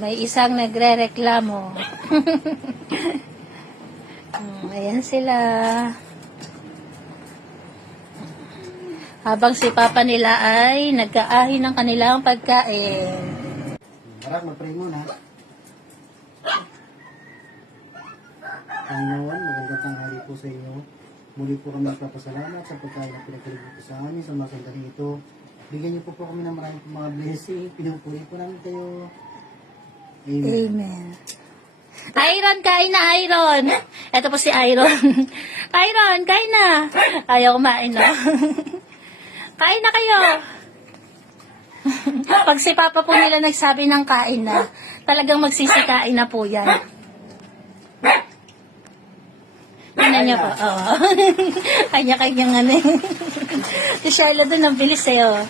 May isang nagre-reklamo. Ayan sila. Habang si Papa nila ay nagkaahi ng kanilang pagkain. Tara, mag-pray muna. Panginoon, magandang tanghali po sa inyo. Muli po kami nagpapasalamat sa pagkain na pinagkaligod po sa amin sa mga sandali ito. Bigyan niyo po kami ng maraming mga blessing. Pinupuri po namin kayo. Amen. Amen. Iron, kain na, Iron. Ito po si Iron. Iron, kain na. Ayaw kumain, no? Kain na kayo. Pag si Papa po nila nagsabi ng kain na, talagang magsisikain na po yan. Tingnan niyo po. Oo. Kanya-kanyang ano. Si Charlotte doon, ang bilis eh, oh.